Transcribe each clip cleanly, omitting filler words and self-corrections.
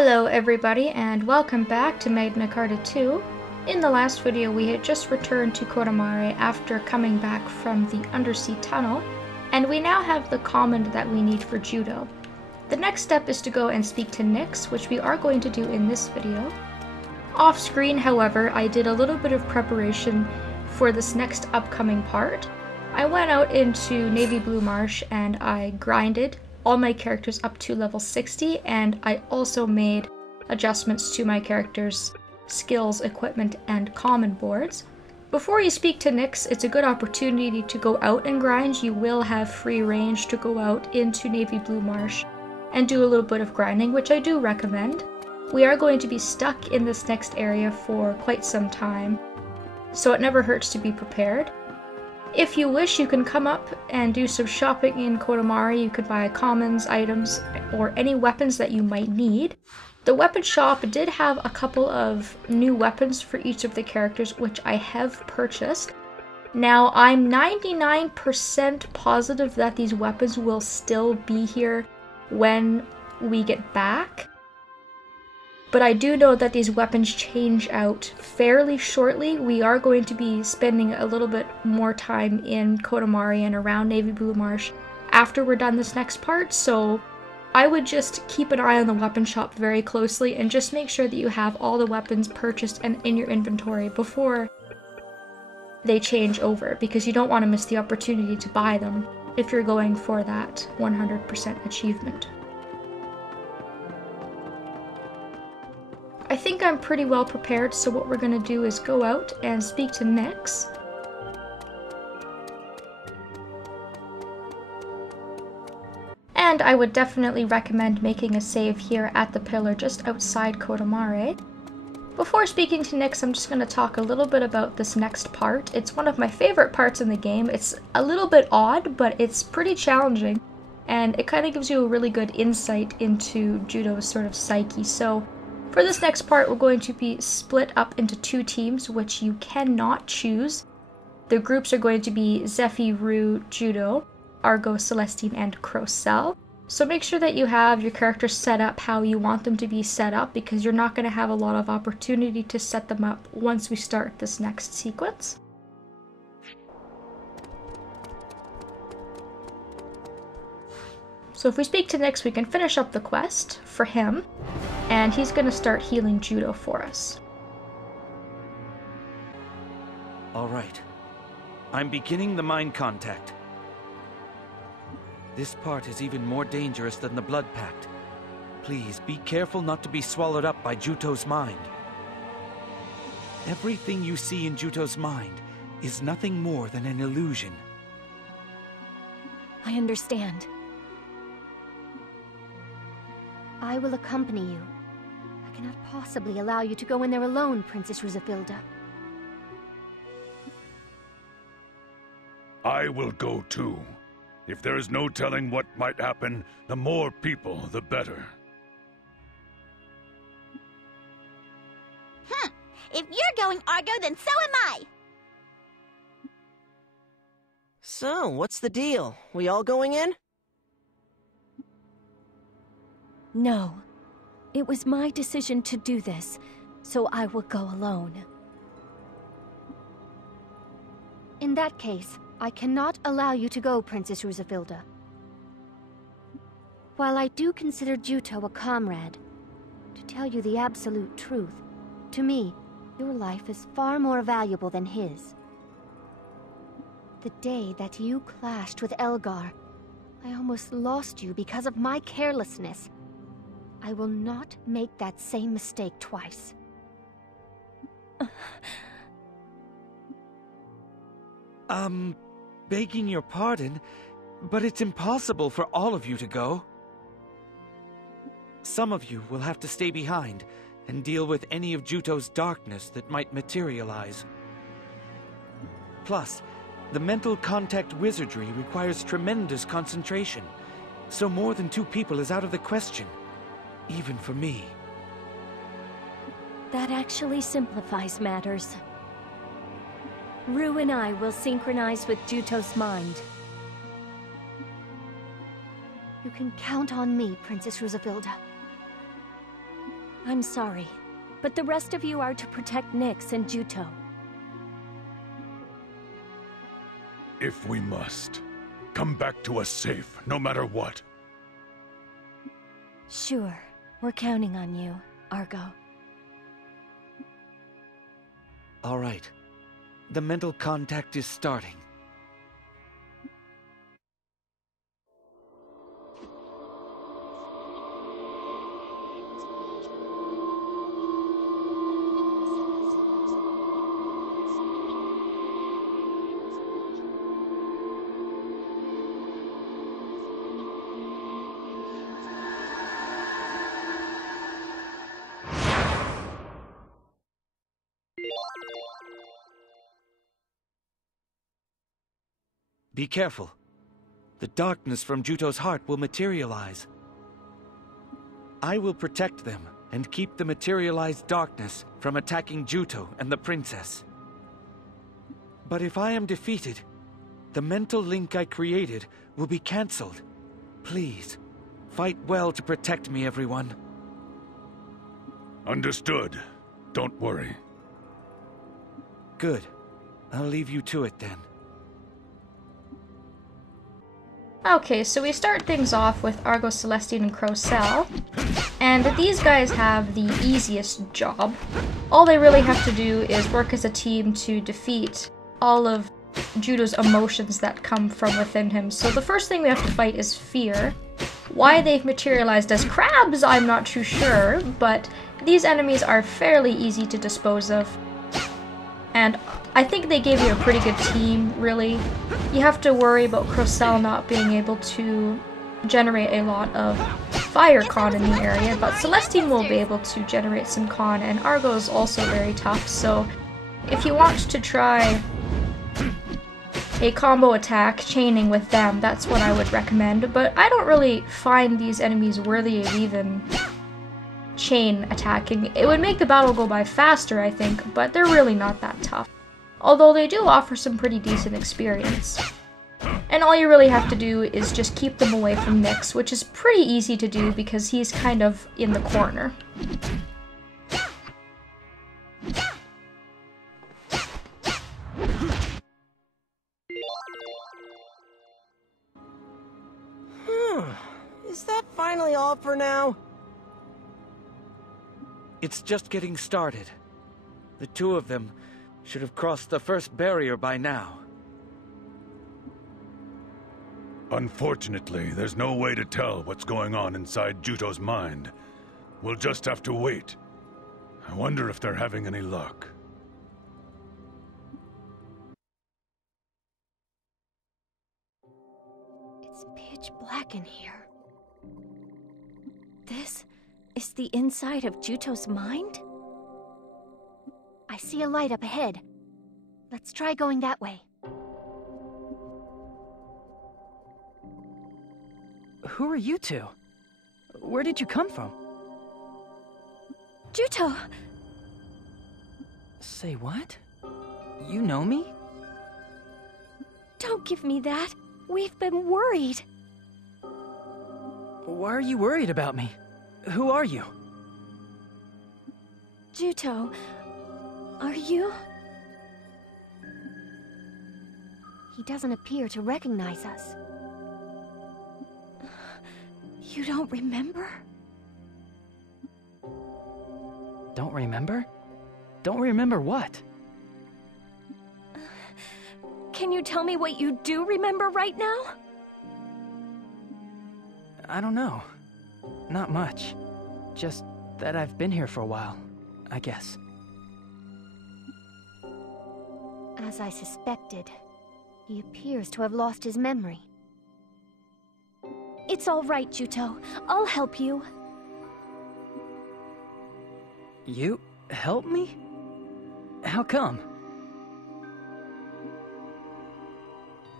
Hello everybody and welcome back to Magna Carta 2. In the last video we had just returned to Cota Mare after coming back from the undersea tunnel, and we now have the Kamond that we need for Juto. The next step is to go and speak to Nyx, which we are going to do in this video. Off screen, however, I did a little bit of preparation for this next upcoming part. I went out into Navyblue Marsh and I grinded all my characters up to level 60, and I also made adjustments to my characters' skills, equipment, and common boards. Before you speak to Nyx, it's a good opportunity to go out and grind. You will have free range to go out into Navyblue Marsh and do a little bit of grinding, which I do recommend. We are going to be stuck in this next area for quite some time, so it never hurts to be prepared. If you wish, you can come up and do some shopping in Cota Mare. You could buy commons, items, or any weapons that you might need. The weapon shop did have a couple of new weapons for each of the characters, which I have purchased. Now, I'm 99% positive that these weapons will still be here when we get back. But I do know that these weapons change out fairly shortly. We are going to be spending a little bit more time in Cota Mare and around Navyblue Marsh after we're done this next part, so I would just keep an eye on the weapon shop very closely and just make sure that you have all the weapons purchased and in your inventory before they change over, because you don't want to miss the opportunity to buy them if you're going for that 100% achievement. I think I'm pretty well prepared, so what we're going to do is go out and speak to Nyx. And I would definitely recommend making a save here at the pillar just outside Cota Mare. Before speaking to Nyx, I'm just going to talk a little bit about this next part. It's one of my favorite parts in the game. It's a little bit odd, but it's pretty challenging, and it kind of gives you a really good insight into Juto's sort of psyche. So for this next part, we're going to be split up into two teams, which you cannot choose. The groups are going to be Zephie, Rue, Juto, Argo, Celestine, and Crocell. So make sure that you have your characters set up how you want them to be set up, because you're not going to have a lot of opportunity to set them up once we start this next sequence. So if we speak to Nyx, we can finish up the quest for him, and he's going to start healing Juto for us. Alright. I'm beginning the mind contact. This part is even more dangerous than the Blood Pact. Please be careful not to be swallowed up by Juto's mind. Everything you see in Juto's mind is nothing more than an illusion. I understand. I will accompany you. I cannot possibly allow you to go in there alone, Princess Rusafilda. I will go too. If there is no telling what might happen, the more people, the better. If you're going, Argo, then so am I! So, what's the deal? We all going in? No. It was my decision to do this, so I will go alone. In that case, I cannot allow you to go, Princess Rusafilda. While I do consider Juto a comrade, to tell you the absolute truth, to me, your life is far more valuable than his. The day that you clashed with Elgar, I almost lost you because of my carelessness. I will not make that same mistake twice. Begging your pardon, but it's impossible for all of you to go. Some of you will have to stay behind and deal with any of Juto's darkness that might materialize. Plus, the mental contact wizardry requires tremendous concentration, so more than 2 people is out of the question, even for me. That actually simplifies matters. Rue and I will synchronize with Juto's mind. You can count on me, Princess Rusafilda. I'm sorry, but the rest of you are to protect Nyx and Juto. If we must, come back to us safe, no matter what. Sure, we're counting on you, Argo. All right. The mental contact is starting. Be careful. The darkness from Juto's heart will materialize. I will protect them and keep the materialized darkness from attacking Juto and the princess. But if I am defeated, the mental link I created will be cancelled. Please, fight well to protect me, everyone. Understood. Don't worry. Good. I'll leave you to it then. Okay, so we start things off with Argo, Celestine, and Crocell, and these guys have the easiest job. All they really have to do is work as a team to defeat all of Juto's emotions that come from within him. So the first thing we have to fight is fear. Why they've materialized as crabs, I'm not too sure, but these enemies are fairly easy to dispose of. And I think they gave you a pretty good team, really. You have to worry about Crocell not being able to generate a lot of fire con in the area, but Celestine will be able to generate some con, and Argo is also very tough, so if you want to try a combo attack chaining with them, that's what I would recommend, but I don't really find these enemies worthy of even chain attacking. It would make the battle go by faster, I think, but they're really not that tough. Although they do offer some pretty decent experience. And all you really have to do is just keep them away from Nyx, which is pretty easy to do because he's kind of in the corner. Is that finally all for now? It's just getting started. The two of them should have crossed the first barrier by now. Unfortunately, there's no way to tell what's going on inside Juto's mind. We'll just have to wait. I wonder if they're having any luck. It's pitch black in here. This is the inside of Juto's mind? I see a light up ahead. Let's try going that way. Who are you two? Where did you come from? Juto! Say what? You know me? Don't give me that. We've been worried. Why are you worried about me? Who are you? Juto, are you? He doesn't appear to recognize us. You don't remember? Don't remember? Don't remember what? Can you tell me what you do remember right now? I don't know. Not much. Just that I've been here for a while, I guess. As I suspected, he appears to have lost his memory. It's all right, Juto. I'll help you. You help me? How come?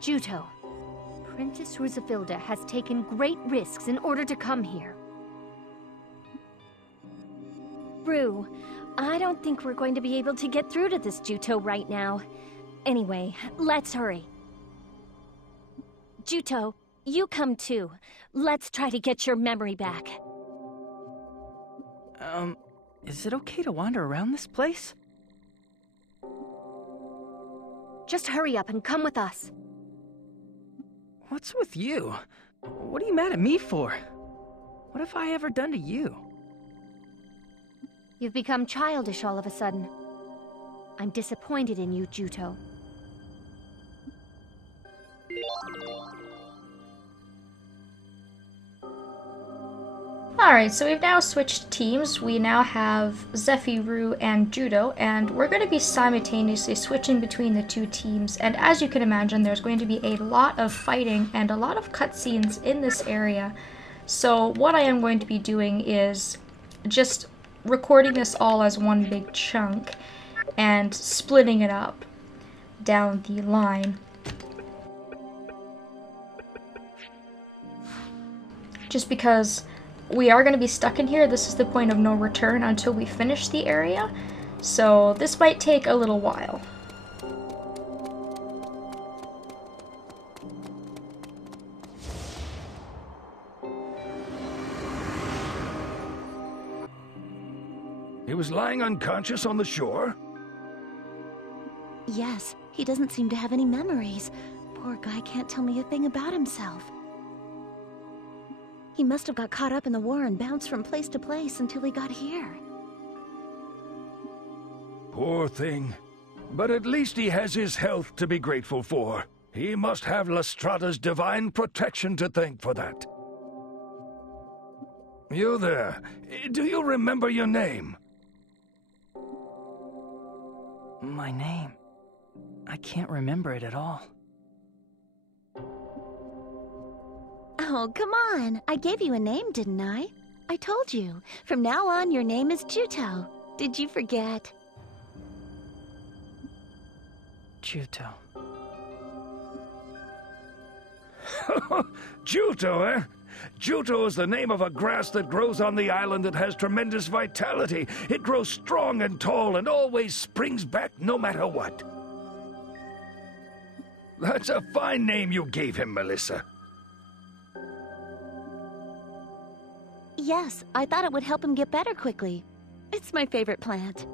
Juto, Princess Rusafilda has taken great risks in order to come here. Rue, I don't think we're going to be able to get through to this Juto right now. Anyway, let's hurry. Juto, you come too. Let's try to get your memory back. Is it okay to wander around this place? Just hurry up and come with us. What's with you? What are you mad at me for? What have I ever done to you? You've become childish all of a sudden. I'm disappointed in you, Juto. Alright, so we've now switched teams. We now have Zephie, Rue, and Juto, and we're going to be simultaneously switching between the two teams. And as you can imagine, there's going to be a lot of fighting and a lot of cutscenes in this area. So what I am going to be doing is just recording this all as one big chunk and splitting it up down the line. Just because we are going to be stuck in here. This is the point of no return until we finish the area, so this might take a little while. He was lying unconscious on the shore? Yes, he doesn't seem to have any memories. Poor guy can't tell me a thing about himself. He must have got caught up in the war and bounced from place to place until he got here. Poor thing. But at least he has his health to be grateful for. He must have Lestrada's divine protection to thank for that. You there. Do you remember your name? My name? I can't remember it at all. Oh, come on. I gave you a name, didn't I? I told you. From now on, your name is Juto. Did you forget? Juto. Juto, eh? Juto is the name of a grass that grows on the island that has tremendous vitality. It grows strong and tall and always springs back no matter what. That's a fine name you gave him, Melissa. Yes, I thought it would help him get better quickly. It's my favorite plant.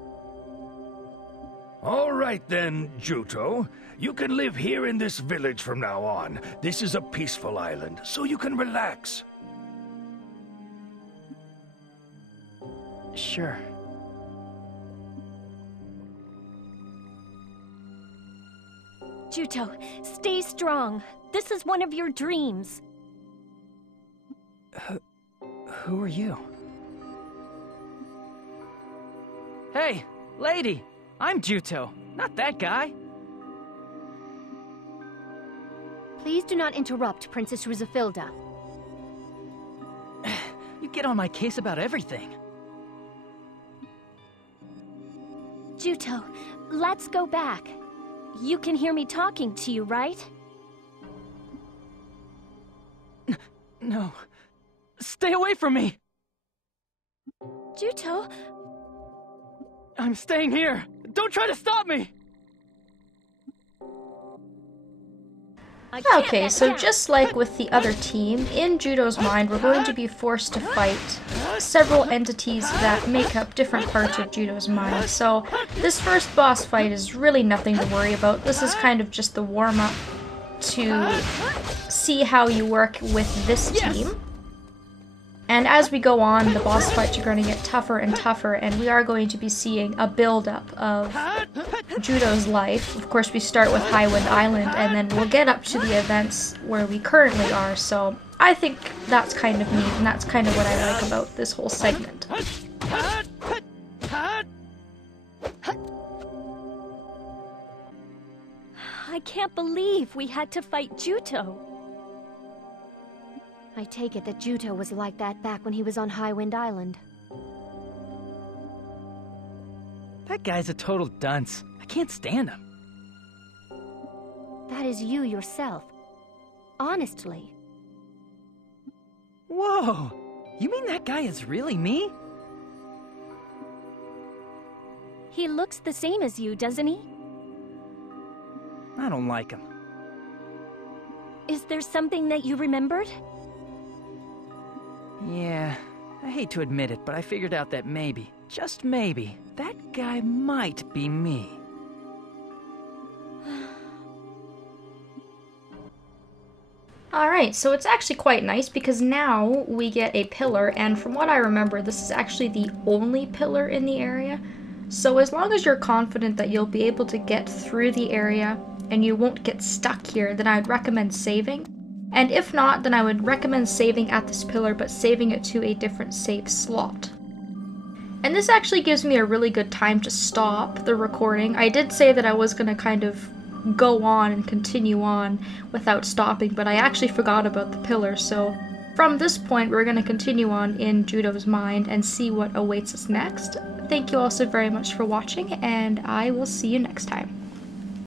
All right then, Juto. You can live here in this village from now on. This is a peaceful island, so you can relax. Sure. Juto, stay strong. This is one of your dreams. Who are you? Hey, lady! I'm Juto, not that guy. Please do not interrupt, Princess Rusafilda. You get on my case about everything. Juto, let's go back. You can hear me talking to you, right? No. Stay away from me! Juto? I'm staying here! Don't try to stop me! Okay, so just like with the other team, in Juto's mind, we're going to be forced to fight several entities that make up different parts of Juto's mind. So this first boss fight is really nothing to worry about. This is kind of just the warm-up to see how you work with this team. And as we go on, the boss fights are going to get tougher and tougher, and we are going to be seeing a build-up of Juto's life. Of course, we start with Highwind Island, and then we'll get up to the events where we currently are, so I think that's kind of neat, and that's kind of what I like about this whole segment. I can't believe we had to fight Juto. I take it that Juto was like that back when he was on Highwind Island. That guy's a total dunce. I can't stand him. That is you yourself. Honestly. Whoa! You mean that guy is really me? He looks the same as you, doesn't he? I don't like him. Is there something that you remembered? Yeah, I hate to admit it, but I figured out that maybe, just maybe, that guy might be me. Alright, so it's actually quite nice because now we get a pillar, and from what I remember, this is actually the only pillar in the area. So as long as you're confident that you'll be able to get through the area and you won't get stuck here, then I would recommend saving. And if not, then I would recommend saving at this pillar, but saving it to a different save slot. And this actually gives me a really good time to stop the recording. I did say that I was going to kind of go on and continue on without stopping, but I actually forgot about the pillar, so from this point we're going to continue on in Juto's mind and see what awaits us next. Thank you all so very much for watching, and I will see you next time.